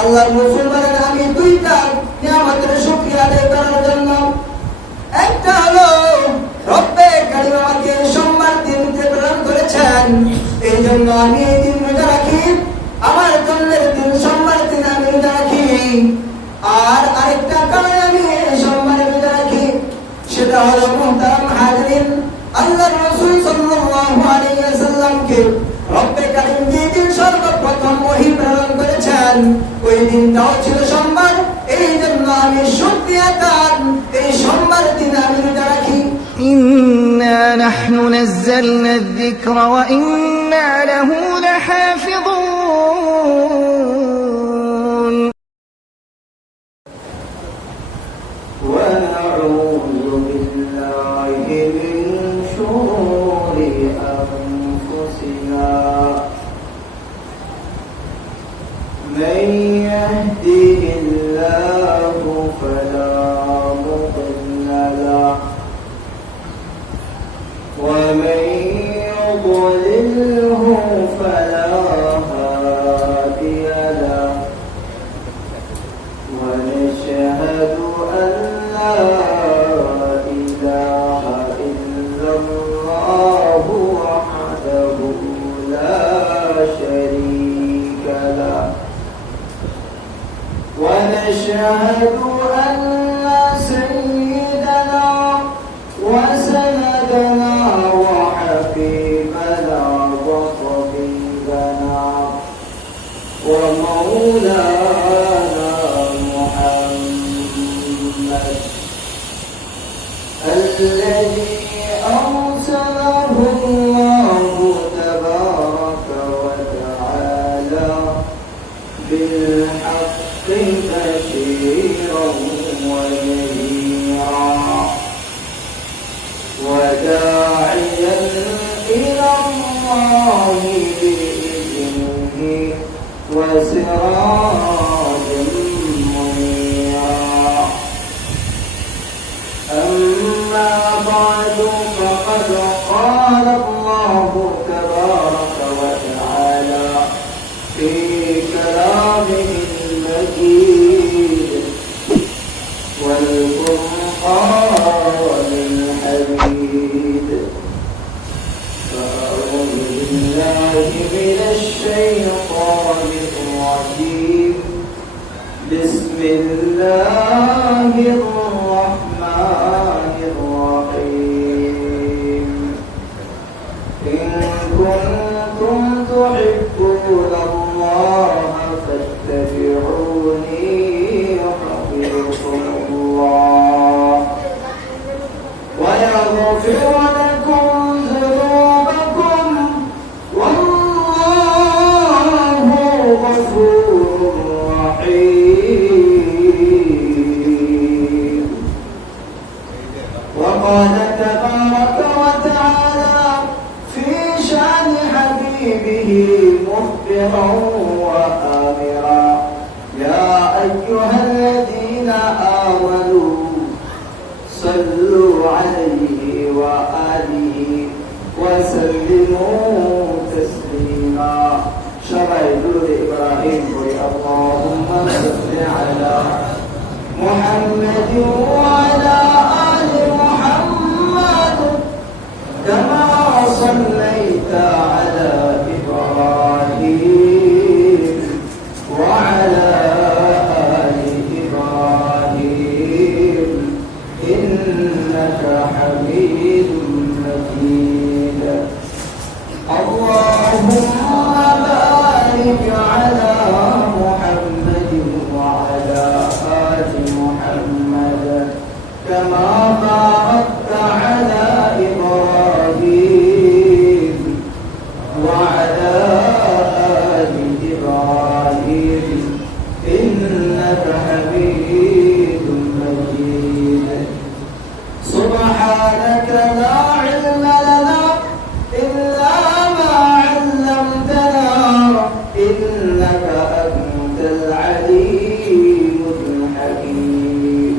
আল্লাহর রাসূল বলেন আমি দুইটা নিয়ামতের শুকরিয়া আদায় করার জন্য, একটা হলো রব্বে কারীম আমাকে সোমবার দিন প্রেরণ করেছেন, এই জন্য আমি এই দিন রোজা রাখি, আমার জন্মের দিন সোমবার দিন আমি রোজা রাখি। আর আরেকটা কারণে আমি সোমবারে রোজা রাখি, সেটা হলো মুহতারাম হাজিরিন, আল্লাহর রাসূল সাল্লাল্লাহু আলাইহি ওয়াসাল্লামকে রব্বে কারীম যে দিন সর্বপ্রথম ওহী প্রেরণ করেছেন ওই দিনটাও ছিল সোমবার, এই জন্য আমি শুকরিয়া তার এই সোমবার দিন আমি রোজা রাখি। إنا نحن نزلنا الذكر وإنا له لحافظون ونعوذ بالله من شرور أنفسنا من يهده الله فلا مضل له ومن يضلله فلا هادي له ونشهد أن لا إله إلا الله وحده لا شريك له ونشهد أن سيدنا وسندنا وحبيبنا وطبيبنا ومولانا محمد الذي أرسله الله تبارك وتعالى بالحق بشيرا ونذيرا وداعيا إلى الله بإذنه وسراجا منيرا أما بعد فقد قال الله تبارك وتعالى في كلامه المجيد والفرقان الحميد فأعوذ بالله من الشيطان الرجيم بسم الله الرحمن الرحيم إن كنتم تحبون الله فاتبعوني يحببكم الله ويغفر لكم ذنوبكم والله غفور رحيم وقال تبارك وتعالى في شأن حبيبه مخبرا وآمرا يا أيها الذين آمنوا صلوا عليه وآله وسلموا تسليما شرعت لإبراهيم اللهم صل على محمد وعلى آل محمد كما صليت على إبراهيم وعلى آل إبراهيم إنك حميد مجيد اللهم بارك على محمد وعلى آل محمد كما باركت على إبراهيم وعلى آل إبراهيم إنك حميد مجيد سبحانك لا علم لنا إلا ما علمتنا إنك أنت العليم الحكيم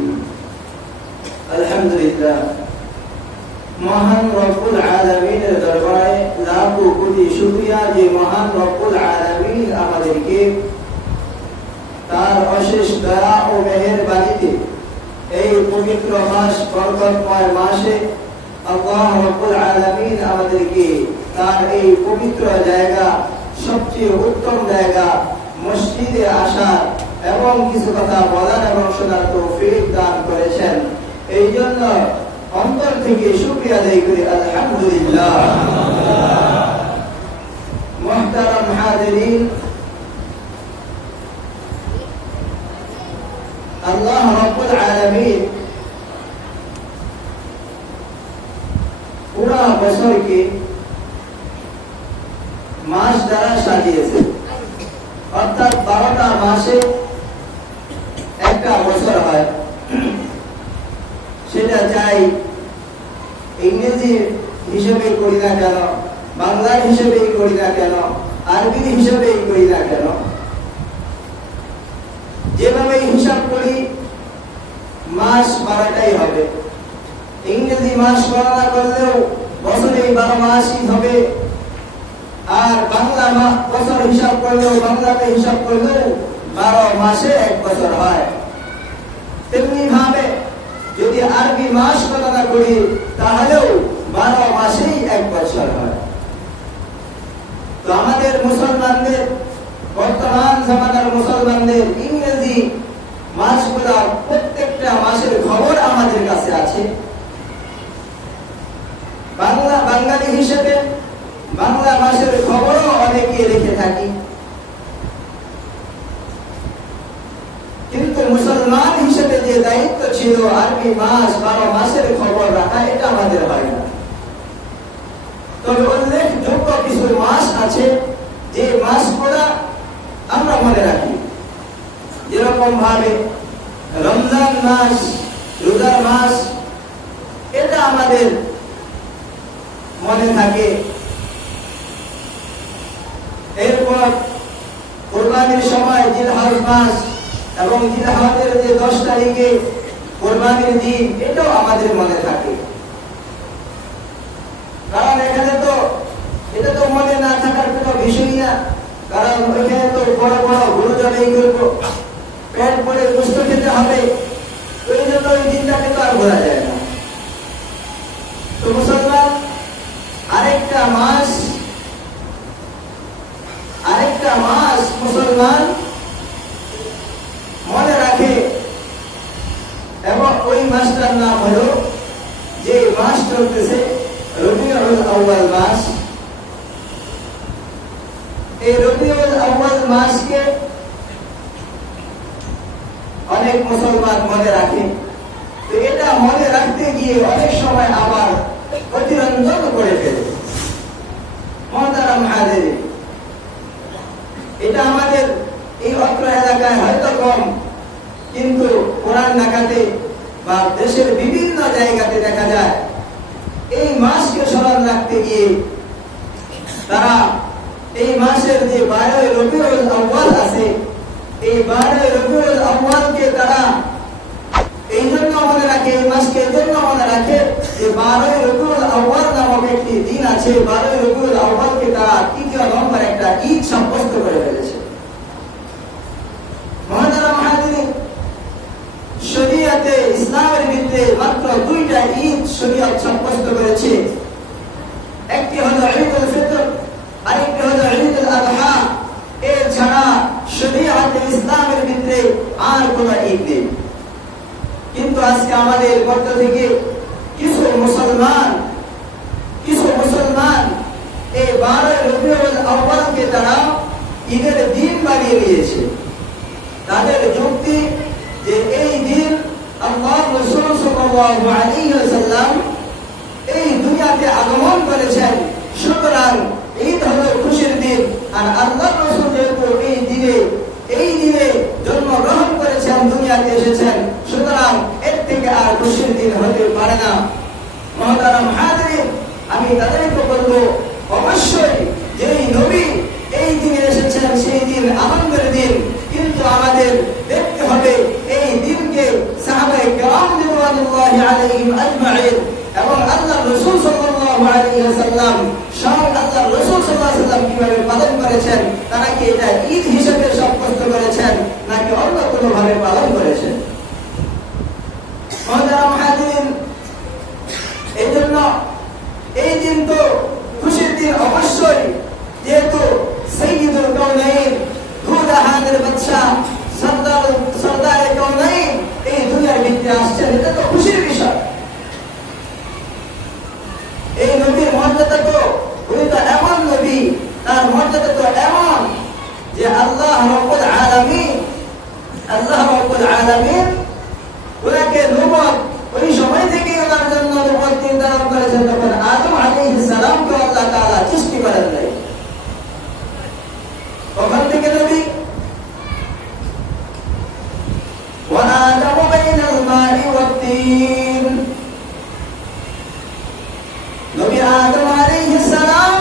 الحمد لله মহান রব্বুল আলামিনের দরবারে লাখো কোটি শুকরিয়া যে মহান রব্বুল আলামিন আমাদেরকে তার অশেষ দয়া ও মেহেরবানিতে এই পবিত্র মাস, বরকতময় মাসে আল্লাহ রাব্বুল আলামিন আমাদেরকে তার এই পবিত্র জায়গা, সবচেয়ে উত্তম জায়গা মসজিদে আসার এবং কিছু কথা বলার এবং শোনার তৌফিক দান করেছেন। এই জন্য অন্তর থেকে শুকরিয়া আদায় করি, আলহামদুলিল্লাহ। মুহতারাম হাজিরিন, আল্লাহ রাব্বুল আলামিন পুরা বছরকে মাস দ্বারা সাজিয়েছে, অর্থাৎ 12টা মাসে একটা বছর হয়। সেটা চাই ইংরেজি হিসেবেই করি না কেন, বাংলা হিসেবেই করি না কেন, আরবি হিসেবেই করি না কেন, যেভাবে হিসাব করি মাস 12টাই হবে। ইংরেজি মাস গণনা করলেও বছরে 12 মাসই হবে, আর বাংলা বছর হিসাব করলেও, বাংলাতে হিসাব করলেও 12 মাসে এক বছর হয়। তেমনি ভাবে যদি আরবি মাস গণনা করি তাহলেও 12 মাসেই এক বছর হয়। তো আমাদের মুসলমানদের, বর্তমান জামানার মুসলমানদের ইংরেজি মাসগুলা প্রত্যেকটা মাসের খবর আমাদের কাছে আছে। বাঙালি হিসেবে বাংলা মাসের খবরও অনেকে লিখে থাকি, কিন্তু মুসলমান হিসেবে যে দায়িত্ব ছিল আরবি মাস 12 মাসের খবর রাখা, এটা আমাদের হয় না। তবে উল্লেখযোগ্য কিছু মাস আছে যে মাসগুলা আমরা মনে রাখি, যেরকম ভাবে রমজান মাস, রোজার মাস, এটা আমাদের মনে থাকে। এরপর কোরবানির সময় জিলহজ মাস এবং জিলহজের যে 10 তারিখে কোরবানির দিন, এটাও আমাদের মনে থাকে। কারণ এখানে তো এটা তো মনে না থাকার কোনো বিষয় না, কারণ ওইখানে তো বড় বড় গরু জবাই করবো, পেট ভরে গোশত খেতে হবে, ওই জন্য ওই দিনটাকে তো আর ভোলা যায় না। তো মুসলমান আরেকটা মাস মুসলমান মনে রাখে, এবং ওই মাসটার নাম হলো, যে মাস চলতেছে রবিউল আউয়াল মাস। এই রবিউল আউয়াল মাসকে অনেক মুসলমান মনে রাখে। তো এটা মনে রাখতে গিয়ে অনেক সময় আবার অতিরঞ্জন করে ফেলে। মুহতারাম হাজিরিন, এটা আমাদের এই অত্র এলাকায় হয়তো কম, কিন্তু কোরআন নাকাতে বা দেশের বিভিন্ন জায়গাতে দেখা যায় এই মাসকে স্মরণ রাখতে গিয়ে তারা এই মাসের যে 12 রবিউল আউয়াল আছে, এই 12 রবিউল আউয়ালকে তারা এই জন্য মনে রাখে, এই মাসকে এই জন্য মনে রাখে যে 12 রবিউল আউয়াল নামক একটি দিন আছে। 12 রবিউল আউয়ালকে তারা 3য় নম্বর একটা ঈদ সাব্যস্ত করে ফেলেছে। মুহতারাম হাজিরিন, শরীয়তে ইসলামের ভিতরে মাত্র 2টা ঈদ শরীয়ত সাব্যস্ত করেছে। একটি হলো ঈদুল ফিতর, আরেকটি হলো ঈদুল আযহা। এছাড়া শরীয়তে ইসলামের ভিতরে আর কোনো ঈদ নেই। কিন্তু আজকে আমাদের মধ্য থেকে কিছু মুসলমান এই 12 রবিউল আউয়ালকে তারা ঈদের দিন বানিয়ে নিয়েছে। তাদের যুক্তি যে এই দিন আল্লাহর রাসূল সাল্লাল্লাহু আলাইহি ওয়াসাল্লাম এই দুনিয়াতে আগমন করেছেন, সুতরাং ঈদ হলো খুশির দিন। আর আল্লাহর রাসূল যেহেতু এই দিনে জন্মগ্রহণ করেছেন, দুনিয়াতে এসেছেন, সুতরাং এর থেকে আর খুশির দিন হতে পারে না। মুহতারাম হাজিরিন, আমি তাদেরকে বলবো, অবশ্যই যেই নবী এই দিনে এসেছেন সেই দিন আনন্দের দিন, কিন্তু আমাদের দেখতে হবে এই দিনকে সাহাবায়ে কেরাম রিদওয়ানুল্লাহি আলাইহিম আজমাইন এবং আল্লাহর রাসূল সাল্লাল্লাহু সাল্লাল্লাহু আলাইহি ওয়াসাল্লাম স্বয়ং আল্লাহর রাসূল সাল্লাল্লাহু আলাইহি ওয়াসাল্লাম কিভাবে পালন করেছেন, তারা কি এটা ঈদ হিসেবে সাব্যস্ত করেছেন নাকি অন্য কোনো ভাবে পালন করেছেন? মুহতারাম হাজিরিন, এইজন্য এই দিন তো খুশির দিন অবশ্যই, যেহেতু সাইয়্যিদুল কাউনাইন, দুজাহানের বাদশা, সরদারে কাউনাইন এই দুনিয়ার ভিতরে আসছেন, এটা তো খুশির বিষয়। এই নবীর মর্যাদা তো, উনি তো এমন নবী, তার মর্যাদা তো এমন যে আল্লাহ রাব্বুল আলামিন ওনাকে নবুয়ত ওই সময় থেকে ওনার জন্য নবুয়ত নির্ধারণ করেছেন যখন আদম আলাইহিস সালামকে আল্লাহ তাআলা সৃষ্টি করেন নাই। ওখান থেকে নবী وآدم بين الماء والطين, নবী আদম আলাইহিস সালাম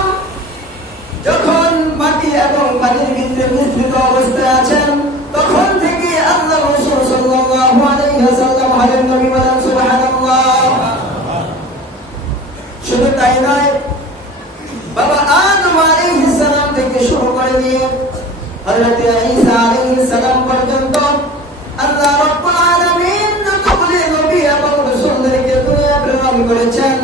যখন মাটি এবং পানির ভিতরে মিশ্রিত অবস্থায় আছেন, তখন থেকে আল্লাহ রাসূল সাল্লাল্লাহু আলাইহি ওয়াসাল্লাম হলেন নবী। বলেন সুবহানাল্লাহ। শুধু তাই নয়, বাবা আদম আলাইহিস সালাম থেকে শুরু করে দিয়ে হযরত ঈসা আলাইহিস সালাম পর্যন্ত আল্লাহ রাব্বুল আলামিন যতগুলি নবী এবং রাসূলদেরকে দুনিয়া প্রেরণ করেছেন,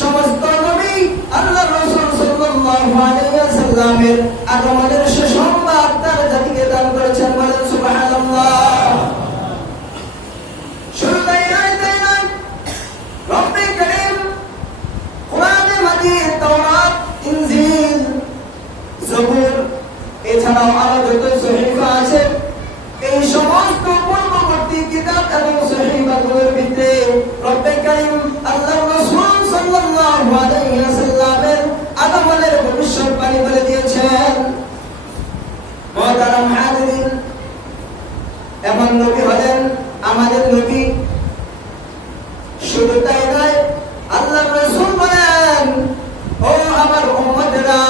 সমস্ত নবী আল্লাহ রাসূল সাল্লাল্লাহু আলাইহি ওয়াসাল্লামের আগমনের সুসংবাদ তার জাতিকে দান করেছেন। বলেন সুবহানাল্লাহ। শুধু তাই নয়, রব্বে কারীম কোরআনে মাজিদ, তাওরাত, ইনজিল, জবুর, এছাড়াও আরো যত সহিফা আছে, এই সমস্ত পূর্ববর্তী কিতাব এবং সহিফাগুলোর ভিতরে রব্বে কারীম আল্লাহর রাসূল সাল্লাল্লাহু আলাইহি ওয়াসাল্লামের আগমনের ভবিষ্যৎবাণী বলে দিয়েছেন। মুহতারাম হাজিরিন, এমন নবী হলেন আমাদের নবী। শুধু তাই নয়, আল্লাহর রাসূল বলেন, ও আমার উম্মতেরা,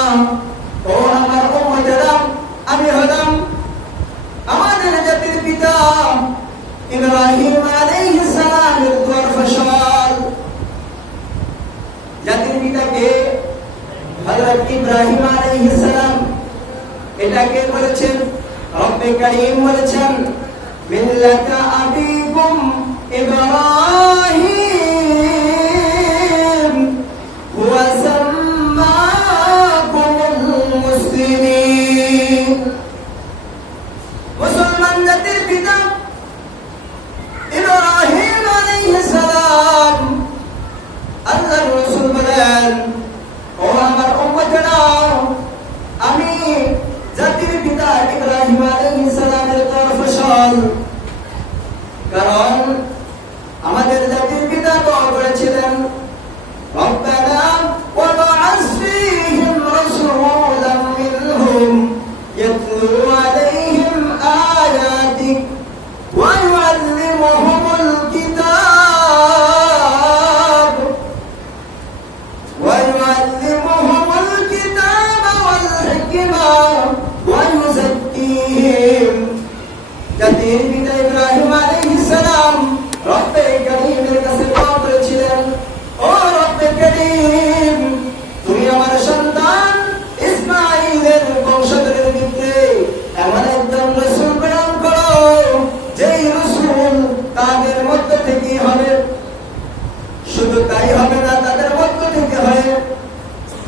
আমি হলাম আমাদের জাতির পিতা ইব্রাহিম আলাইহিস সালামের দোয়ার ফসল। জাতির পিতাকে হযরত ইব্রাহিম আলাইহিস সালাম, এটাকে বলেছেন রব্বে কারীম বলেছেন মিল্লাতা আবিকুম ইব্রাহিম হুয়া সাম্মাকুমুল মুসলিমিন। মুসলমান জাতির পিতা ইব্রাহিম আলাইহিস সালাম, আল্লাহর রাসূল বলেন, ও আমার উম্মতেরা, আমি জাতির পিতা ইব্রাহিম আলাইহিস সালামের দোয়ার ফসল। কারণ আমাদের জাতির পিতা দোয়া করেছিলেন, রব্বানা ওয়া বা'আস ফীহিম রাসূলাম মিনহুম ইয়াতলু আলাইহিম আয়াতিক ওয়া ইউআল্লিমুহুমুল কিতাব ওয়াল হিকমা ওয়া ইউযাক্কিহিম। জাতির পিতা ইব্রাহিম আলাইহিস সালাম রব্বে কারীমের কাছে দোয়া করেছিলেন, ও রব্বে কারীম, তুমি আমার সন্তান ইসমাঈলের বংশধরের ভিতরে এমন একজন রাসূল প্রেরণ করো, যেই রাসূল তাদের মধ্য থেকে হবে। শুধু তাই হবে না, তাদের মধ্য থেকে হয়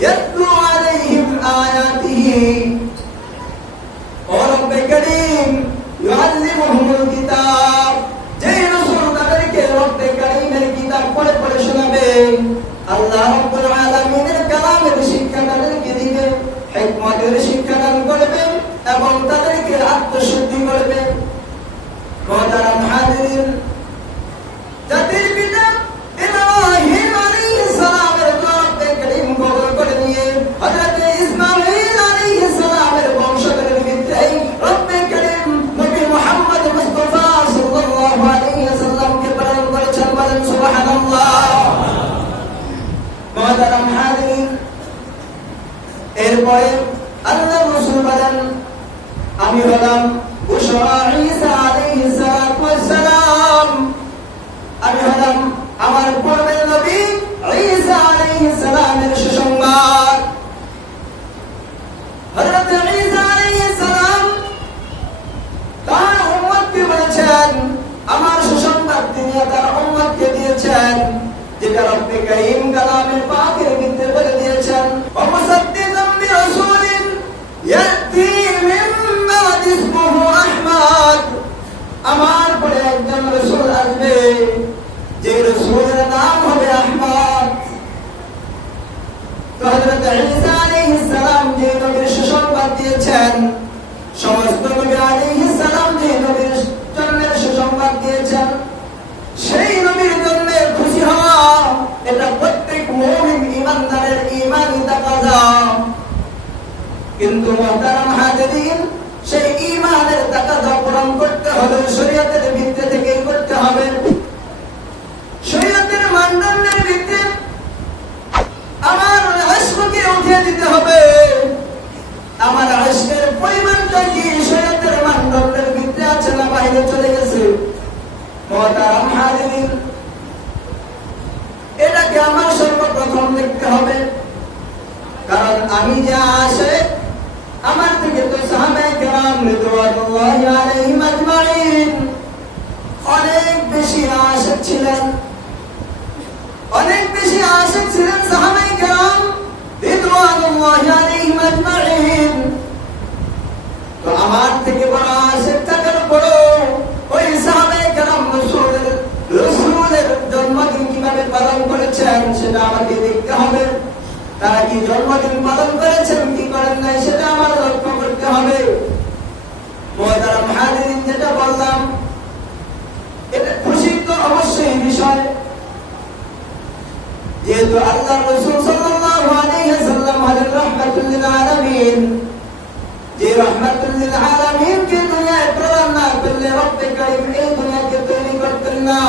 ইয়াতলু আলাইহিম আয়াতিহি, ও রব্বে কারীম, ইউআল্লিমুহুমুল কিতাব, যেই রাসূল তাদেরকে রব্বে কারীমের কিতাব পড়ে পড়ে শোনাবে, আল্লাহ রাব্বুল আলামিনের কালামের শিক্ষা তাদেরকে দিবে, হিকমতের শিক্ষা দান করবে এবং তাদেরকে আত্মশুদ্ধি করবে। মুহতারাম হাজিরিন, জাতির পিতা ইব্রাহিম আলাইহিস সালামের দোয়া রব্বে কারীম কবুল করে নিয়ে হযরত ইসমাঈল আলাইহিস সালামের বংশধরের ভিতরে রব্বে কারীম নবী মুহাম্মদ মুস্তাফা সাল্লাল্লাহু আলাইহি ওয়াসাল্লামকে প্রেরণ করেছেন। বলেন সুবহানাল্লাহ। মুহতারাম হাজিরিন, এরপরে আল্লাহর রাসূল বলেন, আমি হলাম বুশরা ঈসা আলাইহিস সালাম, আমি হলাম আমার পূর্বের নবী ঈসা আলাইহিস সালামের যেটা রব্বে কারীম কালামে পাকের ভিতরে বলে দিয়েছেন ওয়াসাদ্দিকাম বিরাসূলিন ইয়াতি মিন বাদি ইসমুহু আহমদ আমার পরে একজন রাসূল আসবে যে রাসূলের নাম হবে আহমদ তো হযরত ঈসা আলাইহিস সালাম যে নবীর সুসংবাদ দিয়েছেন সমস্ত নবী আলাইহিস সালাম যে নবীর জন্মের সুসংবাদ দিয়েছেন সেই নবীর জন্মে খুশি হওয়া এটা প্রত্যেক মুমিন ঈমানদারের ঈমানি তাকাজা কিন্তু মুহতারাম হাজিরিন সেই ঈমানের তাকাজা পূরণ করতে হলে শরীয়তের ভিত্তি থেকেই করতে হবে শরীয়তের মানদণ্ডের ভিত্তিতে আমার ইশককে উঠিয়ে দিতে হবে আমার ইশকের পরিমাণটা কি শরীয়তের মানদণ্ডের ভিত্তিতে আছে না বাইরে চলে গেছে মুহতারাম হাজিরিন এটাকে আমার সর্বপ্রথম দেখতে হবে কারণ আমি যে আশিক আমার থেকে তো সাহাবায়ে কেরাম রিদওয়ানুল্লাহি আলাইহিম আজমাইন অনেক বেশি আশিক ছিলেন সাহাবায়ে কেরাম রিদওয়ানুল্লাহি আলাইহিম আজমাইন তো আমার থেকে বড় আশিক থাকার পরও ওই সাহাবায়ে কেরাম রাসূলের জন্মদিন কিভাবে পালন করেছেন সেটা আমাকে দেখতে হবে তারা কি জন্মদিন পালন করেছেন কি করেন নাই সেটা আমার লক্ষ্য করতে হবে মুহতারাম হাজিরিন যেটা বললাম এটা খুশির তো অবশ্যই বিষয় যেহেতু আল্লাহ রাসূল সাল্লাল্লাহু আলাইহি ওয়াসাল্লাম হলেন রাহমাতুল লিল আলামিন যে রাহমাতুল লিল আলামিন কে দুনিয়ায় প্রেরণ না করলে রব্বে কারীম এই দুনিয়াকে তৈরি করতেন না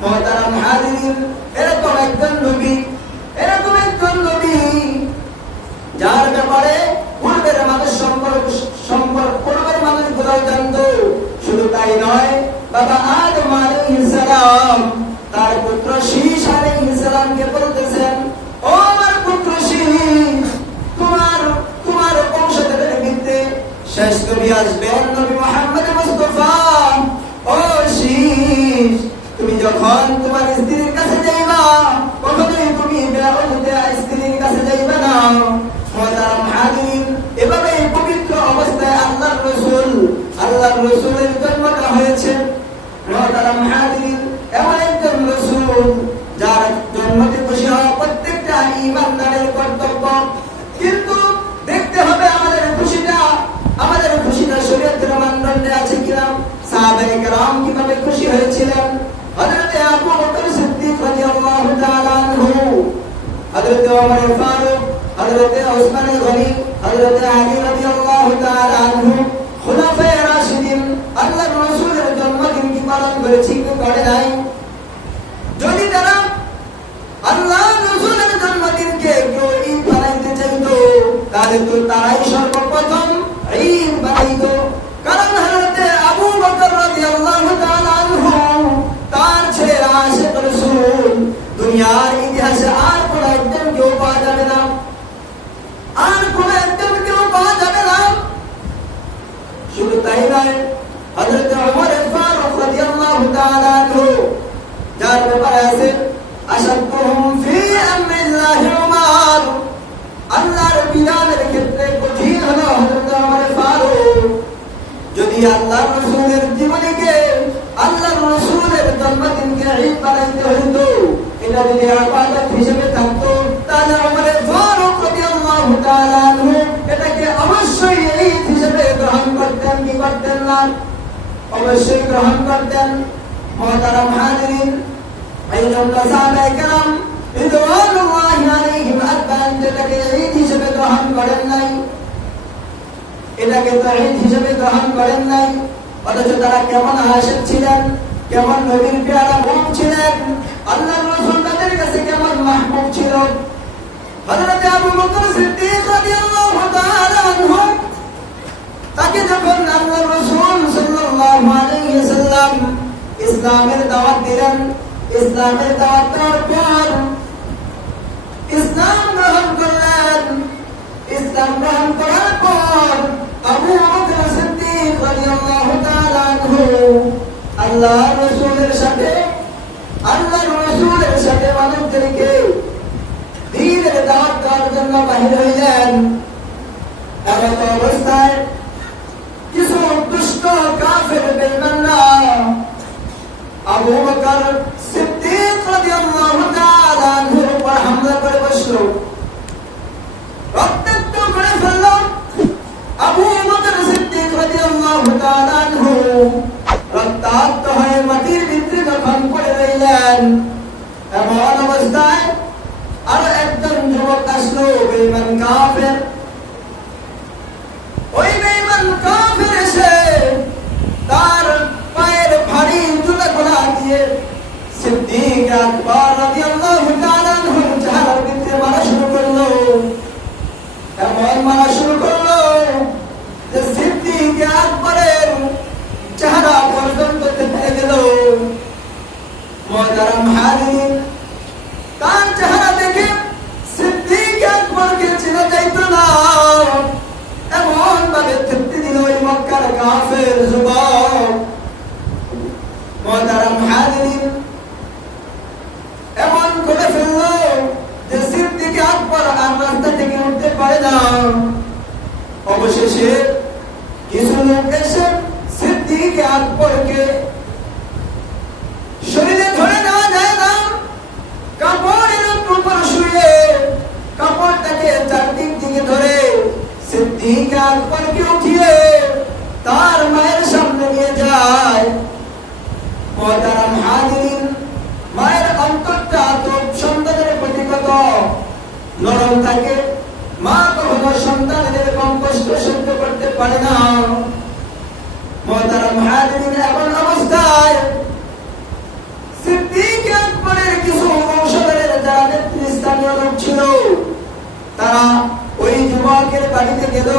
মুহতারাম হাজিরিন এরকম একজন নবী যার ব্যাপারে পূর্বের মানুষ পূর্বের মানুষগুলো জানত শুধু তাই নয় বাবা আদম আলাইহিস সালাম তার পুত্র শীশ আলাইহিস সালামকে বলতেছেন ও আমার পুত্র শীশ তোমার বংশধরের ভিত্তিতে শেষ নবী আসবেন নবী মুহাম্মদ মুস্তাফা ও শীশ তুমি যখন তোমার স্ত্রীর কাছে যাইবা কখনোই তুমি বেয়াদবিতে স্ত্রীর কাছে যাইবা না মুহতারাম হাজিরিন এভাবে পবিত্র অবস্থায় আল্লাহর রাসূলের জন্মটা হয়েছে মুহতারাম হাজিরিন এমন একজন রাসূল যার জন্মতে খুশি হওয়া প্রত্যেকটা ঈমানদারের কর্তব্য কিন্তু দেখতে হবে আমাদের খুশিটা শরীয়তের মানদণ্ডে আছে কিনা সাহাবায়ে কেরাম কিভাবে খুশি হয়েছিলেন হযরত আবু বকর সিদ্দিক রাদিয়াল্লাহু তাআলা আনহু হযরত ওমর ফারুক হযরত ওসমান গনি হযরত আলী রাদিয়াল্লাহু তাআলা আনহু খুলাফায়ে রাশিদিন আল্লাহর রাসূলের জন্মদিন কি পালন করেছে কি করে নাই যদি তারা আল্লাহর রাসূলের জন্মদিনকে কেউ ঈদ বানাইতে চাইতো তাহলে তো তারাই সর্বপ্রথম ঈদ বানাইতো কারণ হযরত আবু বকর রাদিয়াল্লাহু তাআলা আনহু তার ছেলে আশিক রাসূল দুনিয়ার ইতিহাসে আর কোন একজন কেউ পাওয়া যাবে না শুধু তাই নয় হযরত ওমর ফারুক রাদিয়াল্লাহু তাআলা আনহু যার ব্যাপারে আছে আশাদুহুম ফি আমরিল্লাহি উমর আল্লাহর বিধানের ক্ষেত্রে কঠিন হলো হযরত ওমর ফারুক যদি আল্লাহর রাসূলের জীবনীকে আল্লাহর রাসূলের জন্মদিনকে ঈদ বানাইতে হতো এটা যদি ইবাদত হিসেবে থাকতো তাহলে ওমর ফারুক রাদিয়াল্লাহু তাআলা আনহু এটাকে অবশ্যই ঈদ হিসেবে গ্রহণ করতেন কি করতেন না অবশ্যই গ্রহণ করতেন মুহতারাম হাজিরিন এই জন্য সাহাবায়ে কেরাম রিদওয়ানুল্লাহি আলাইহিম আজমাইন এটাকে ঈদ হিসেবে গ্রহণ করেন নাই এটাকে তো ঈদ হিসেবে গ্রহণ করেন নাই অথচ তারা কেমন আশিক ছিলেন কেমন নবীর পেয়ারা মুখ ছিলেন আল্লাহর রাসূল তাদের কাছে কেমন মাহবুব ছিল হযরত আবু বকর সিদ্দিক রাদিয়াল্লাহু তাআলা আনহু তাকে যখন আল্লাহর রাসূল সাল্লাল্লাহু আলাইহি ওয়াসাল্লাম ইসলামের দাওয়াত দিলেন ইসলামের দাওয়াত দেওয়ার পর ইসলাম গ্রহণ করলেন ইসলাম গ্রহণ করার পর আবু বকর সিদ্দিক রাদিয়াল্লাহু তাআলা আনহু আল্লাহর রাসূলের সাথে মানুষদের তারিখে দ্বীনের দাওয়াত দেওয়ার জন্য বাহির হইলেন। এমন অবস্থায় কিছু দুষ্ট কাফের বেঈমানরা আবু বকর সিদ্দিক রাদিয়াল্লাহু তাআলা আনহুর উপর হামলা করে বসলো, রক্তাক্ত করে ফেলল। আবু বকর সিদ্দিক রাদিয়াল্লাহু তাআলা আনহু রক্তাক্ত হয়ে মাটির ভিতরে যখন পড়ে রইলেন, এমন অবস্থায় আরো একজন যুবক আসলো, বেঈমান কাফের। ওই বেঈমান কাফের এসে তার পায়ের ভারী জুতাগুলা দিয়ে সিদ্দিক আকবর রাদিয়াল্লাহু তাআলা আনহুর চেহারার ভিতরে মারা শুরু করলো। এমন মারা শুরু করলো যে সিদ্দিক আকবরের চেহারা পর্যন্ত ফেটে গেল। মুহতারাম হাজিরিন, তার চেহারা দেখে সিদ্দিক আকবরকে চেনা যাইত না, এমন ভাবে তৃপ্তি দিল ওই মক্কার কাফের যুবক। মুহতারাম হাজিরিন, এমন করে ফেলল যে সিদ্দিক আকবর আর রাস্তা থেকে উঠতে পারে না। অবশেষে কিছু লোক এসে সিদ্দিক আকবরকে শরীরে ধরে নেওয়া যায় না, কাপড়ের উপর শুয়ে কাপড়টাকে চারদিক দিকে ধরে সিদ্দিক আকবরকে উঠিয়ে তার মায়ের সামনে নিয়ে যায়। মুহতারাম হাজিরিন, মায়ের অন্তরটা তো সন্তানের প্রতি কত নরম থাকে, মা কখনো সন্তানের কম কষ্ট সহ্য করতে পারে না। মুহতারাম হাজিরিন, এমন অবস্থায় সিদ্দিক আকবরের কিছু বংশধরের যারা নেতৃস্থানীয় লোক ছিল, তারা ওই যুবকের বাড়িতে গেল,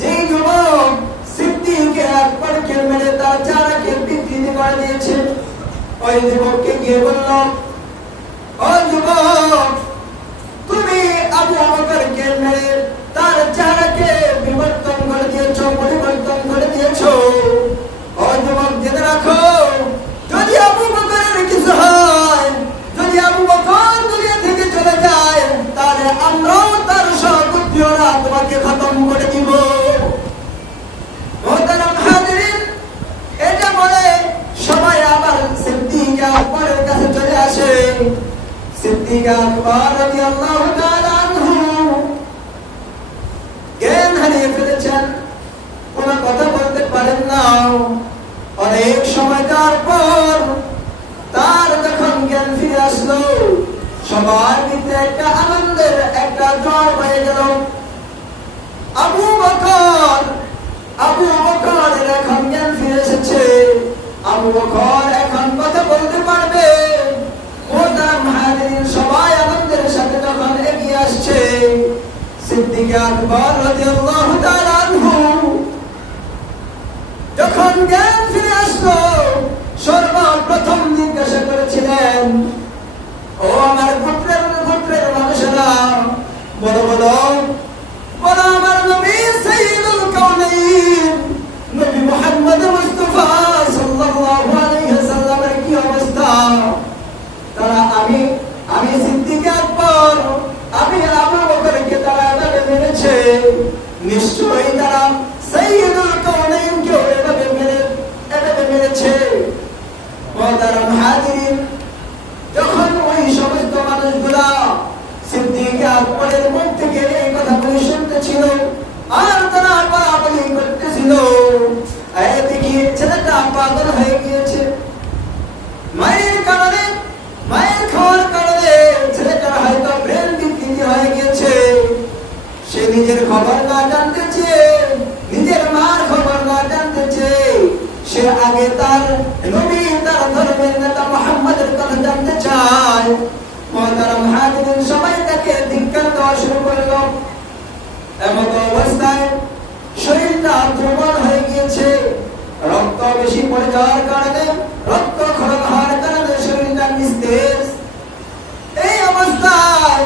যেই যুবক সিদ্দিক আকবরকে মেরে তার চারাকে বিকৃতি করে দিয়েছে। ওই যুবককে গিয়ে বলল, ও যুবক, তুমি আবু বকরকে মেরে তার চারাকে বিবর্তন করে দিয়েছো, পরিবর্তন করে দিয়েছো। ও যুবক, জেনে রাখো, যদি আবু বকরের কিছু হয়, যদি আবু বকর দুনিয়া থেকে চলে যায়, তাহলে আমরাও তার সহপুত্ররা তোমাকে খতম করে দিব। মুহতারাম হাজিরিন, এটা বলে সবাই আবার সিদ্দিক আকবরের কাছে চলে আসে। সিদ্দিক আকবর রাদিয়াল্লাহু তাআলা আনহু জ্ঞান হারিয়ে ফেলেছেন, কোনো কথা বলতে পারেন না। অনেক সময় যাওয়ার পর তার যখন জ্ঞান ফিরে আসলো, সবার ভিতরে একটা আনন্দের একটা ঝড় বয়ে গেল। আবু বকরের এখন জ্ঞান ফিরে এসেছে, আবু বকর এখন কথা বলতে পারবে। মুহতারাম হাজিরিন, সবাই আনন্দের সাথে যখন এগিয়ে আসছে, সিদ্দিক আকবর রাদিয়াল্লাহু তাআলা আনহু যখন জ্ঞান ফিরে আসলো, সর্বপ্রথম জিজ্ঞাসা করেছিলেন, ও আমার গোত্রের মানুষেরা, বলো বলো বলো, আমার নবী সাইয়্যিদুল কাউনাইন নবী মুহাম্মদ মুস্তাফা সাল্লাল্লাহু আলাইহি ওয়াসাল্লামের কি অবস্থা? তারা আমি সিদ্দিক আকবর, আমি আবু বকরকে তারা এভাবে মেরেছে, নিশ্চয়ই তারা সাইয়্যিদুল কাউনাইনকে এভাবে মেরেছে। মুহতারাম হাজিরিন, যখন ওই সমস্ত মানুষগুলা সিদ্দিক আকবরের মুখ থেকে এই কথাগুলি শুনতেছিল আর তারা বলাবলি করতেছিল, দেখি ছেলেটা পাগল হয়ে গিয়েছে। মায়ের খাওয়ার কারণে ছেলেটার হয়তো ব্রেন বিকৃতি হয়ে গিয়েছে। সে নিজের খবর না জানতে চেয়ে, নিজের মার খবর না জানতে চেয়ে, সে আগে তার নবী, তার ধর্মের নেতা মুহাম্মদের কথা জানতে চায়। মুহতারাম হাজিরিন, সবাই তাকে ধিক্কার দেওয়া শুরু করলো। এমন অবস্থায় শরীরটা দুর্বল হয়ে গিয়েছে, রক্ত বেশি পড়ে যাওয়ার কারণে, রক্ত ক্ষরণ হওয়ার কারণে শরীরটা নিস্তেজ। এই অবস্থায়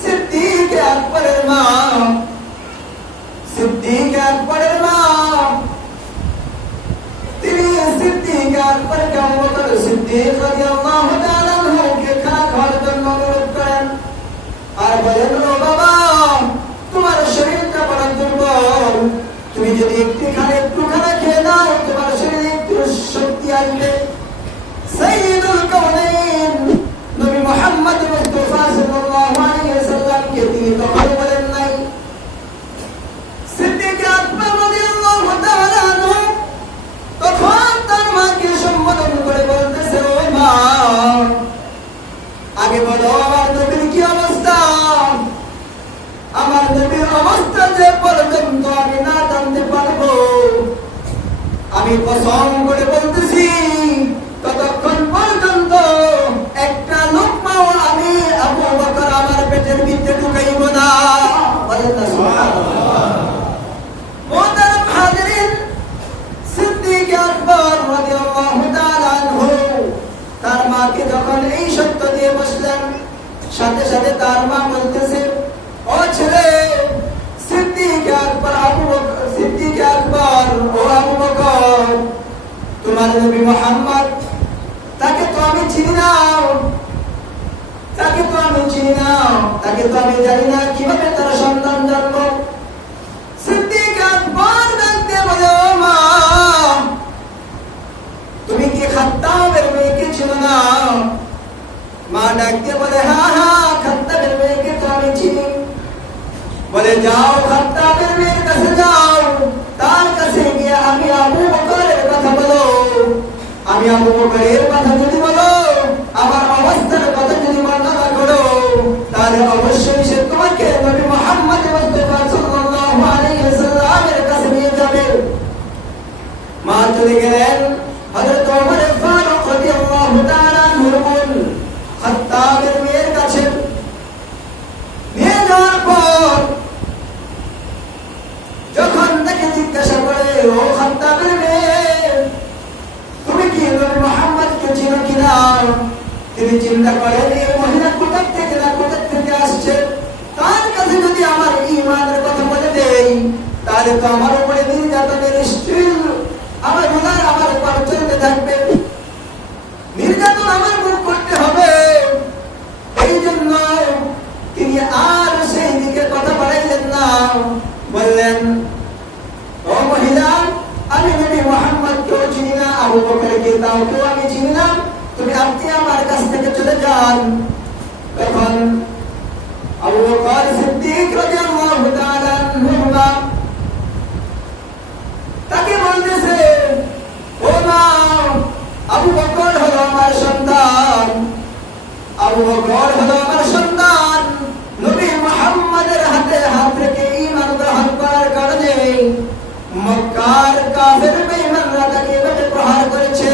সিদ্দিক আকবরের মা তিনি সিদ্দিক আকবরকে আবু বকর সিদ্দিক রাদিয়াল্লাহু তাআলা আনহুকে খানা খাওয়ার জন্য বলেন, ও বাবা, তোমার শরীরটা বড় দুর্বল, তুমি যদি একটু খানা খেয়ে নাও তোমার শরীরে একটু শক্তি আসবে। সাইয়্যিদুল কাউনাইন নবী মুহাম্মদ মুস্তাফা সাল্লাল্লাহু আলাইহি ওয়াসাল্লামকে তিনি তখন বলেন নাই। সিদ্দিক আকবর রাদিয়াল্লাহু তাআলা আনহু তখন তার মাকে সম্বোধন করে বলতেছে, ও মা, আগে বলো আমার নবীর কি অবস্থা। আমার নবীর অবস্থা যে পর্যন্ত আমি না জানতে পারবো, আমি কসম করে বলতেছি ততক্ষণ পর্যন্ত একটা লোকমাও আমি আবু বকর আমার পেটের ভিতরে ঢুকাইব না। বলেন না সুবহানাল্লাহ। মুহতারাম হাজিরিন, সিদ্দিক আকবর রাদিয়াল্লাহু তাআলা আনহু তার মাকে যখন এই সত্য দিয়ে বসলেন, সাথে সাথে তার মা বলতেছে, ও ছেলে সিদ্দিক আকবর, ও আবু বকর, তোমার নবী মুহাম্মদ, তাকে তো আমি চিনি না, তাকে তো আমি জানি না কিভাবে তার সন্তান জন্ম। সিদ্দিক আকবর ডাকতে বলে, ও মা, তুমি কি খাত্তাবের মেয়েকে চিনো না? মা ডাকতে বলে, হ্যাঁ, খাত্তাবের মেয়েকে তো আমি চিনি। বলে, যাও খাত্তাবের মেয়ের কাছে যাও, তার কাছে গিয়ে আমি আবু বকরের কথা বলো। আমি আবু বকরের কথা যদি বলো, আমার অবস্থার কথা যদি বর্ণনা করো, তাহলে অবশ্যই সে তোমাকে নবী মুহাম্মদ মুস্তাফা সাল্লাল্লাহু আলাইহি ওয়াসাল্লামের কাছে নিয়ে যাবে। মা চলে গেলেন হযরত ওমর ফারুক রাদিয়াল্লাহু তাআলা আনহুর বোন খাত্তাবের মেয়ের কাছে। নিয়ে যাওয়ার পর যখন তাকে জিজ্ঞাসা করে, ও খাত্তাবের মেয়ে, তুমি কি নবী মুহাম্মদকে চিনো কিনা? তিনি চিন্তা করেন, এই মহিলা কোথা থেকে আসছে, তার কাছে যদি আমার ঈমানের কথা বলে দেই, তাহলে তো আমার উপরে নির্যাতনের স্টিল আমার গুনাহ আমার উপর চলতে থাকবে, নির্যাতন আমার মুখ করতে হবে। এই জন্য তিনি আর সেই দিকে কথা বাড়াইলেন না, বললেন, ও মহিলা, আমি নবী মুহাম্মদকেও চিনি না, আবু বকরকে তাও আমি চিনি না, আপনি আমার কাছ থেকে চলে যান। তখন আবু বকর সিদ্দিক রাদিয়াল্লাহু তাআলা আনহু তাকে বলতেছে, ও মা, আবু বকর হলো আমার সন্তান, নবী মুহাম্মদের হাতে হাত রেখে ঈমান গ্রহণ করার কারণে মক্কার কাফের বেঈমানরা তাকে এভাবে প্রহার করেছে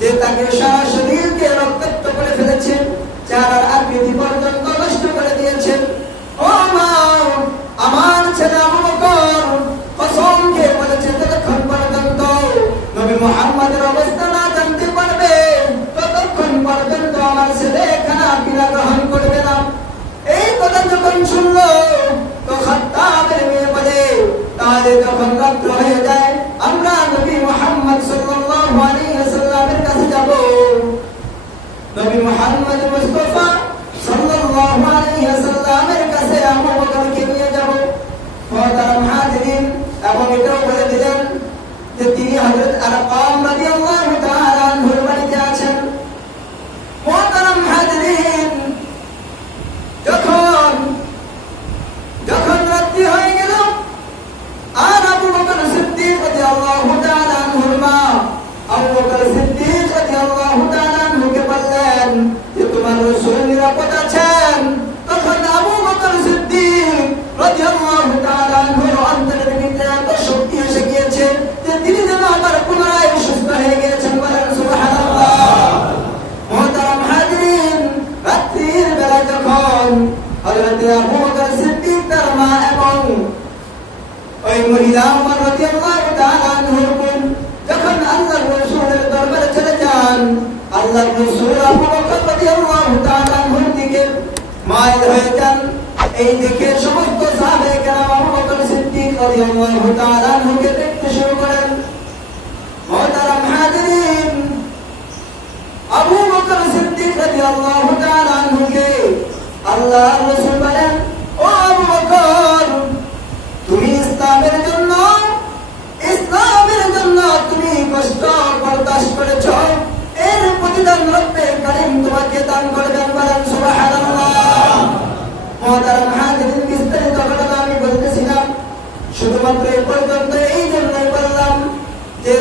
যে তাকে সারা শরীরকে রক্তাক্ত করে ফেলেছে, চেহারার আকৃতি পর্যন্ত নষ্ট করে দিয়েছে। ও মা, আমার ছেলে আবু বকর কসম খেয়ে বলেছে, যতক্ষণ পর্যন্ত নবী মুহাম্মদের অবস্থা না জানতে পারবে, ততক্ষণ পর্যন্ত আমার ছেলে খানা পিনা গ্রহণ করবে না। এই কথা যখন শুনলো, তো খাত্তাবের মেয়ে বলে, তাহলে যখন রাত্র হয়ে যায়, আমরা নবী মুহাম্মদ সাল্লাল্লাহু আলাইহি ওয়াসাল্লামের কাছে যাব। নবী মুহাম্মদ মুস্তাফা সাল্লাল্লাহু আলাইহি ওয়াসাল্লামের কাছে আবু বকরকে নিয়ে যাব। মুহতারাম হাজিরিন, এবং এটাও বলে দিলেন যে তিনি হযরত আরকাম রাদিয়াল্লাহু তাআলা আনহুর বাড়িতে আছেন। মুহতারাম হাজিরিন, যখন রাত্রি হয়ে গেল, আর আবু বকর সিদ্দিক রাদিয়াল্লাহু তাআলা আনহুর মা আবু বকর সিদ্দিক রাদিয়াল্লাহু তাআলা আনহুকে বললেন যে তোমার রাসূল নিরাপদ আছেন। তখন আবু বকর সিদ্দিক রাদিয়াল্লাহু তাআলা আনহুর অন্তরের ভিতরে এত শক্তি এসে গিয়েছে যে তিনি যেন আবার পুনরায় সুস্থ হয়ে গিয়েছেন। বলেন সুবহানাল্লাহ। মুহতারাম হাজিরিন, রাত্রির বেলা যখন হযরত আবু বকর সিদ্দিক তার মা এবং ওই মহিলা ওমর রাদিয়াল্লাহু তাআলা আনহুর বোন যখন আল্লাহর রাসূলের দরবারে চলে যান, আল্লাহর রাসূল আবু বকর রাদিয়াল্লাহু তাআলা আনহুর দিকে মাইল হয়ে যান। এই দেখে সমস্ত সাহাবায়ে কেরাম আবু বকর সিদ্দিক রাদিয়াল্লাহু তাআলা আনহুকে দেখতে শুরু করেন। মুহতারাম হাজিরিন, আবু বকর সিদ্দিক রাদিয়াল্লাহু তাআলা আনহুকে আল্লাহর রাসূল বলেন, ও আবু বকর, তুমি ইসলামের জন্য তুমি কষ্ট বরদাস্ত করেছ, এর প্রতিদান রব্বে কারীম তোমাকে দান করবেন। বলেন সুবহানাল্লাহ। মুহতারাম হাজিরিন, বিস্তারিত ঘটনা আমি বলতেছিলাম শুধুমাত্র এই পর্যন্ত, এই জন্যই বললাম যে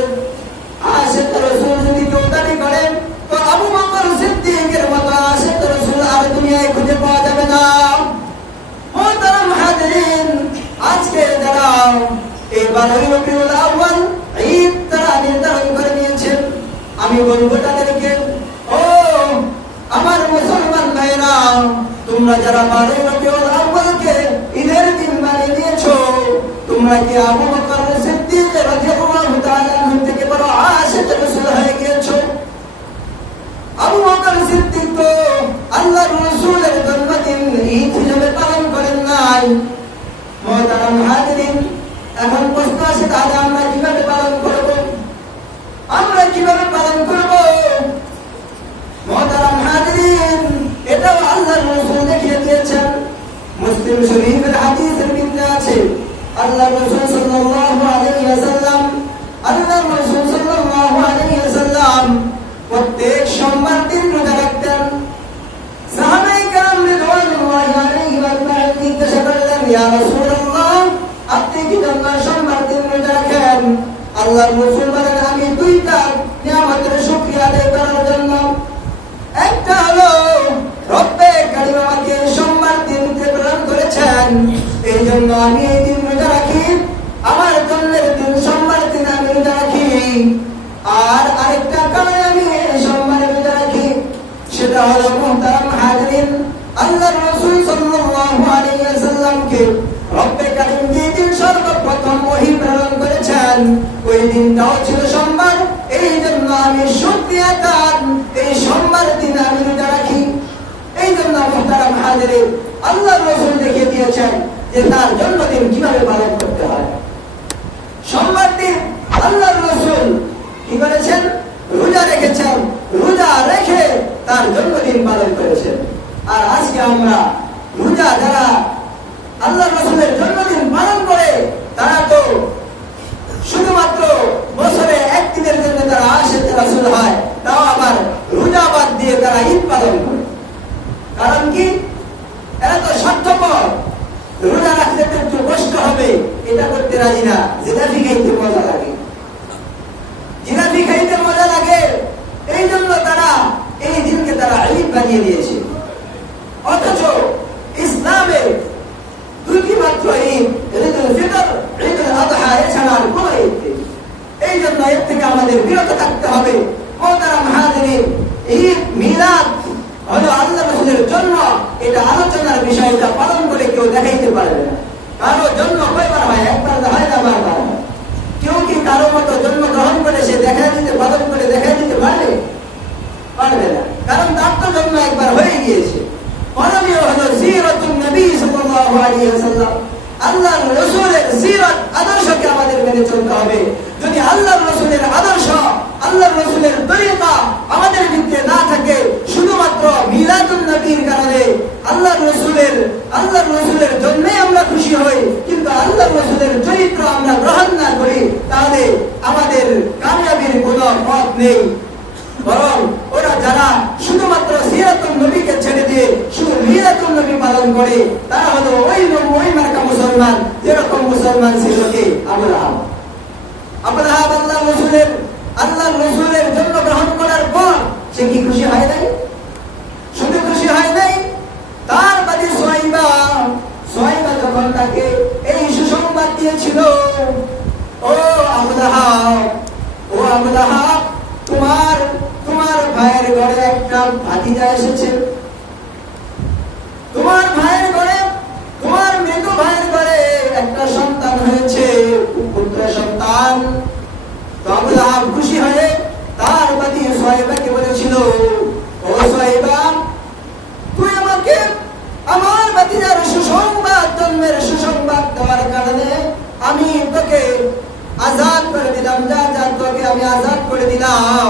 আশিক রাসূল যদি কেউ দাবি করেন তো আবু বকর সিদ্দিকের মতো আশিক রাসূল আর দুনিয়ায় খুঁজে পাওয়া যাবে না। মুহতারাম হাজিরিন, আজকে যারা এই 12 রবিউল আউয়াল ঈদ তারা নির্ধারণ করে নিয়েছেন, আমি বলবো তাদেরকে, ও আমার মুসলমান ভাইরা, তোমরা যারা 12 রবিউল আউয়ালকে ঈদের দিন বানিয়ে নিয়েছো, তোমরা কি আবু বকর সিদ্দিক রাদিয়াল্লাহু তাআলা আনহু থেকে বড় আশিক রাসূল হয়ে গিয়েছো? আবু বকর সিদ্দিক তো আল্লাহর রাসূলের জন্মদিন ঈদ হিসেবে পালন করেন নাই। মুহতারাম হাজিরিন, এখন প্রশ্ন আসে, তাহলে আমরা কিভাবে পালন করব? মুহতারাম হাজিরিন, এটাও আল্লাহর রাসূল দেখিয়ে দিয়েছেন। মুসলিম শরীফের হাদিসের ভিতরে আছে, আল্লাহর রাসূল সাল্লাল্লাহু আলাইহি ওয়াসাল্লাম প্রত্যেক সোমবার দিন রোজা রাখতেন। সাহাবায়ে কেরাম রিদওয়ানুল্লাহি আলাইহিম আজমাইন জিজ্ঞাসা করলেন, ইয়া রাসূলুল্লাহ, আপনি কি জন্য সোমবার দিন রোজা রাখেন? আল্লাহর রাসূল বলেন, আমি দুইটা নিয়ামতের শুকরিয়া আদায় করার জন্য। একটা হলো রব্বে কারীম আমাকে সোমবার দিন প্রেরণ করেছেন, এই জন্য আমি এই দিন রোজা রাখি। আমার জন্মের দিন সোমবার দিন আমি রোজা রাখি। আর আরেকটা কারণে আমি সোমবারে রোজা রাখি, সেটা হলো মুহতারাম হাজিরিন, আল্লাহর রাসূল সাল্লাল্লাহু আলাইহি ওয়াসাল্লামকে রব্বে কারীম যে দিন সর্বপ্রথম ওহী প্রেরণ করেছেন, ওই দিনটাও ছিল সোমবার। এই জন্য আমি শুকরিয়া আদায় এই সোমবার দিন আমি রোজা রাখি। এই জন্য মুহতারাম হাজিরিন, আল্লাহর রাসূল দেখিয়ে দিয়েছেন যে তার জন্মদিন কিভাবে পালন করতে হয়। সোমবার দিন আল্লাহর রাসূল কি করেছেন? রোজা রেখেছেন, রোজা রেখে তার জন্মদিন পালন করেছেন। আর আজকে আমরা রোজা যারা আল্লাহর রাসূলের জন্মদিন পালন করে, তারা তো শুধুমাত্র বছরে একদিনের জন্য তারা আশিক রাসূল হয়, তাও আবার রোজা বাদ দিয়ে তারা ঈদ পালন করে। কারণ কি? এরা তো স্বার্থপর। রোজা রাখতে একটু কষ্ট হবে, এটা করতে রাজি না। জিলাপি খাইতে মজা লাগে, জিলাপি খাইতে মজা লাগে, এই জন্য তারা এই দিনকে তারা ঈদ বানিয়ে দিয়েছে। অথচ ইসলামে দুইটি মাত্র ঈদ, ঈদুল ফিতর, ঈদুল আযহা, এছাড়া আর কোনো ঈদ নেই। এই জন্য এর থেকে আমাদের বিরত থাকতে হবে। মুহতারাম হাজিরিন, ঈদ মিলাদ হলো আল্লাহর রাসূলের জন্ম, এটা আলোচনার বিষয়টা পালন করে কেউ দেখাইতে পারবে না। কারো জন্ম কয়বার হয়? একবার হয় না, বারবার হয়। কেউ কি কারো মতো জন্ম গ্রহণ করে সে দেখাই দিতে, পালন করে দেখাই দিতে পারবে? পারবে না, কারণ তার তো জন্ম একবার হয়ে গিয়েছে। করণীয় হলো সিরাতুন নবী সাল্লাল্লাহু আলাইহি ওয়াসাল্লাম, আল্লাহর রাসূলের সিরাত, আদর্শকে আমাদের মেনে চলতে হবে। যদি আল্লাহর রাসূলের আদর্শ, আল্লাহর রাসূলের তরিকা আমাদের ভিতরে না থাকে, শুধুমাত্র মিলাদুন নবীর কারণে আল্লাহর রাসূলের জন্যে আমরা খুশি হই, কিন্তু আল্লাহর রাসূলের চরিত্র আমরা গ্রহণ না করি, তাহলে আমাদের কামিয়াবির কোনো পথ নেই। বরং ওরা যারা শুধুমাত্র সিরাতুন নবীকে ছেড়ে দিয়ে শুধু মিলাদুন নবী পালন করে, তারা হলো ওই মার্কা মুসলমান, যেরকম মুসলমান ছিল কি আবু লাহাব। আল্লাহর রাসূলের জন্ম গ্রহণ করার পর সে কি খুশি হয় নাই? শুধু খুশি হয় নাই, তার বাদী সুহাইবা যখন তাকে এই সুসংবাদ দিয়েছিল, ও আবু লাহাব, তোমার ভাইয়ের ঘরে একটা ভাতিজা এসেছে, তোমার ভাইয়ের ঘরে, তোমার মৃত ভাইয়ের ঘরে একটা সন্তান হয়েছে, পুত্র সন্তান। তো আবু লাহাব খুশি হয়ে তার বাদী সুহাইবাকে বলেছিল, ও সুহাইবা, তুই আমাকে আমার ভাতিজার সুসংবাদ, জন্মের সুসংবাদ দেওয়ার কারণে আমি তোকে আজাদ করে দিলাম, যা তোকে আমি আজাদ করে দিলাম।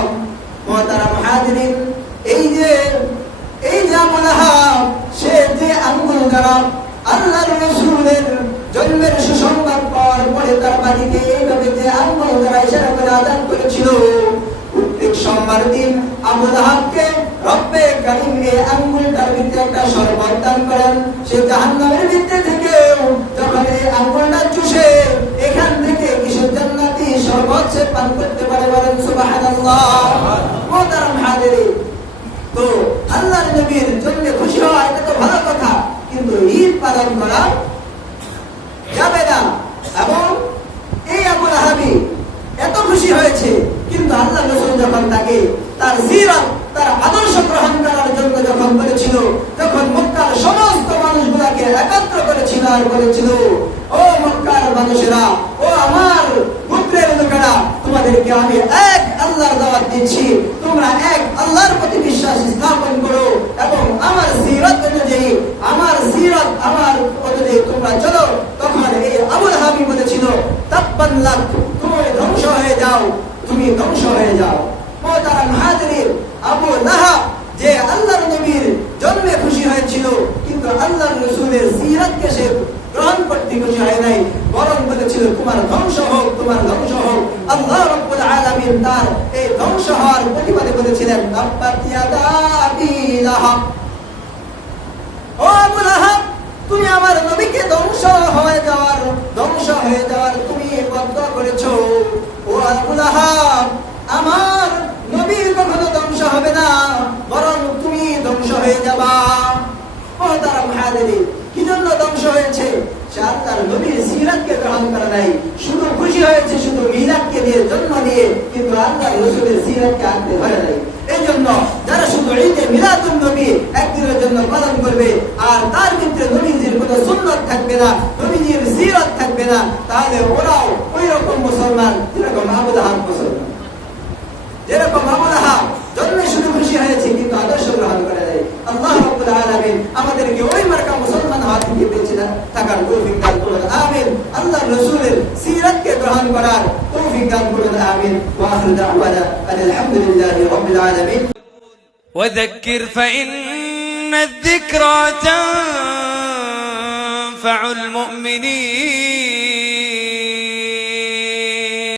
মুহতারাম হাজিরিন, এই যে আবু লাহাব, সে যে যারা আল্লাহর রাসূলের জন্মের সুসংবাদ পাওয়ার পরে তার বাড়িতে এইভাবে যে আঙ্গুল দ্বারা ইশারা করে আযান করেছিল, প্রত্যেক সোমবার দিন আবু লাহাবকে রব্বে কারীম এই আঙ্গুলটার ভিতরে একটা শরবত দান করেন। সে জাহান্নামের ভিতরে থেকে যখন এই আঙ্গুলটা চুষে এখান থেকে কিছু জান্নাতি শরবত সে পান করতে পারে, বলেন সুবহানাল্লাহ। মুহতারাম হাজিরিন, তো আল্লাহর নবীর জন্য খুশি হওয়া এটা তো ভালো কথা, কিন্তু ঈদ পালন করা যাবে না। এবং এই আবু লাহাবি এত খুশি হয়েছে, কিন্তু আল্লাহ রাসূল যখন তাকে তার সিরাত, তার আদর্শ গ্রহণ করার জন্য যখন বলেছিল, যখন মক্কার সমস্ত মানুষগুলাকে একত্র করেছিল আর বলেছিল, ও মক্কার মানুষেরা, ও আমার পুত্রের লোকেরা, তোমাদেরকে আমি এক আল্লাহর দাওয়াত দিচ্ছি, তোমরা এক আল্লাহর প্রতি বিশ্বাস স্থাপন করো এবং আমার সিরাত অনুযায়ী, আমার সিরাত আমার অনুযায়ী তোমরা চলো। তখন এই আবু লাহাবি বলেছিল, তাব্বান লাক, তুমি ধ্বংস হয়ে যাও, তুমি ধ্বংস হয়ে যাও। মুহতারাম হাজিরিন, আবু লাহাব যে আল্লাহর নবীর জন্মে খুশি হয়েছিল, কিন্তু আল্লাহর রাসূলের সিরাতকে সে গ্রহণ করতে খুশি হয় নাই, বরং বলেছিল তোমার ধ্বংস হোক, তোমার ধ্বংস হোক। আল্লাহ রাব্বুল আলামিন তার এই ধ্বংস হওয়ার প্রতিবাদে বলেছিলেন, তাব্বাত ইয়াদা আবি লাহাব, ও আবু লাহাব, তুমি আমার নবীকে ধ্বংস হয়ে যাওয়ার তুমি বদদুয়া করেছো। ও আবু লাহাব, আমার নবী কখনো ধ্বংস হবে না, বরং তুমি ধ্বংস হয়ে যাবা। মুহতারাম হাজিরিন, কি জন্য ধ্বংস হয়েছে? সে আল্লাহর নবীর সিরাতকে গ্রহণ করে নাই, শুধু খুশি হয়েছে শুধু মিলাদকে নিয়ে, জন্ম নিয়ে, কিন্তু আল্লাহর রাসূলের সিরাতকে আনতে পারে নাই। এই জন্য যারা শুধু ঈদে মিলাদুন নবী একদিনের জন্য পালন করবে আর তার ভিতরে নবীজির কোনো সুন্নাত থাকবে না, নবীজির সিরাত থাকবে না, তাহলে ওরাও ওই রকম মুসলমান যেরকম আবু লাহাব মুসলমান, যেরকম আবু লাহাব জন্মে শুধু খুশি হয়েছে কিন্তু আদর্শ গ্রহণ করে নাই। আল্লাহ রাব্বুল আলামিন আমাদেরকে ওই মার্কা মুসলমান হওয়া থেকে বেঁচে থাকার তৌফিক দান করুন, আমিন। আল্লাহর রাসূলের সিরাতকে গ্রহণ করার তৌফিক দান করুন, আমিন। ওয়া আখিরু দাওয়ানা আলহামদুলিল্লাহি রাব্বিল আলামিন। وذكر فإن الذكرى تنفع المؤمنين